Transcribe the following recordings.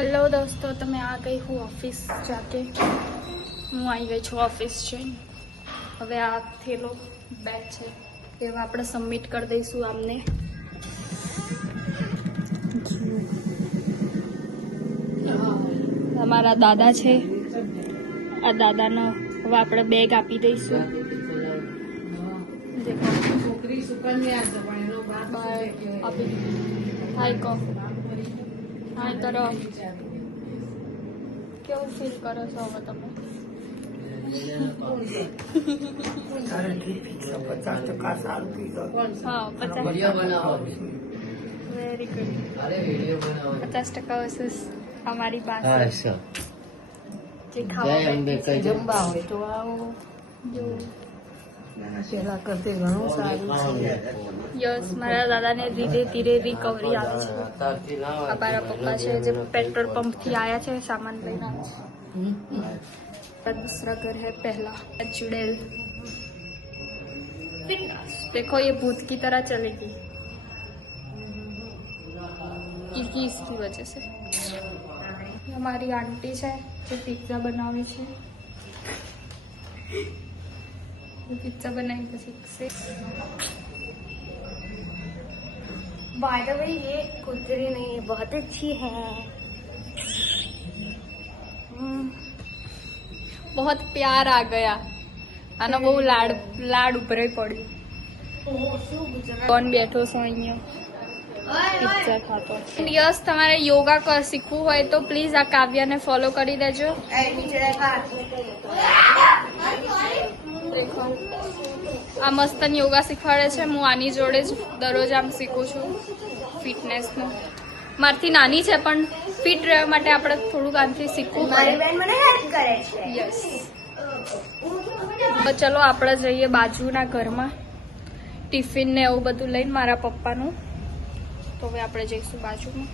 Hello दोस्तों, तो मैं आ गई हूँ ऑफिस जाके। હું આવી ગઈ છું ઓફિસ જઈને। હવે આ થેલો બેગ છે એવા આપણે સબમિટ કરી દઈશું આમને। અમારા દાદા છે, આ દાદાનો હવે આપણે બેગ આપી દઈશું। છોકરી સુકન્યા છે પણ એનો બાપ આપી હાય કહો, હાય કરો। કેવું ફીલ કરો છો હવે તમે? हाँ 50% वेरी गुड। 50% वर्सेस हमारी बात જમવા હોય તો આવો जो પેલા કરતે ઘણું સારું છે। यस मारा दादा ने धीरे धीरे रिकवरी આવે છે। આ મારા પપ્પા છે જે પેટ્રોલ પંપ થી આયા છે, સામાન લઈને આવ્યા છે। दूसरा घर है पहला चुड़ैल। देखो ये भूत की तरह चलेगी इसकी वजह से। हमारी आंटी है जो पिज्जा बनावी है, पिज्जा बनाई પછી बाय द वे ये कुतरी नहीं है, बहुत अच्छी है। बहुत प्यार आ गया આનો બહુ લાડ ઉભરાઈ પડ્યું। કોણ બેઠો છો અહીંયા પિઝા ખાતો? યસ, તમારે યોગા શીખવું હોય તો પ્લીઝ આ કાવ્યાને ફોલો કરી દેજો। દેખો આ મસ્તન યોગા શીખવાડે છે। હું આની જોડે જ દરરોજ આમ શીખું છું ફિટનેસનું। મારથી નાની છે પણ ફિટ રહેવા માટે આપણે થોડુંક આનાથી શીખવું પડે। યસ, તો ચલો આપણે જઈએ બાજુના ઘરમાં ટિફિન ને એવું બધું લઈને મારા પપ્પાનું। તો હવે આપણે જઈશું બાજુમાં।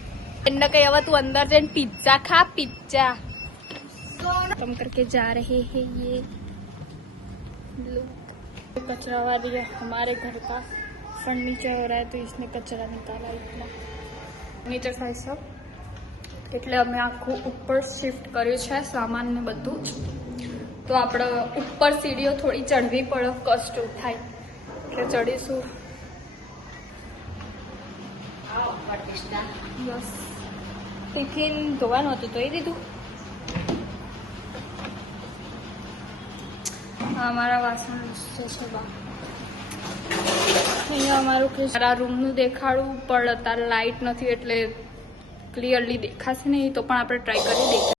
એને કઈ હવે તું અંદર જઈને પિઝ્ઝા ખા, પિઝ્ઝા कम करके जा रहे हैं ये लोग। कचरा वाली है हमारे घर का फर्नीचर हो रहा है तो इसने कचरा निकाला इतना फर्नीचर था सब, એટલે અમે આખું ઉપર શિફ્ટ કર્યું છે સામાન ને બધું જ। તો આપણે ઉપર સીડીઓ થોડી ચડવી પડે, કષ્ટ થાય એટલે ચડીશું। બસ ટિફિન ધોવાનું હતું ધોઈ દીધું। અમારા વાસણ છે બા અહીંયા અમારું મારા રૂમનું દેખાડું પણ અત્યારે લાઇટ નથી એટલે ક્લિયરલી દેખાશે નહીં, તો પણ આપણે ટ્રાય કરી દેખાય।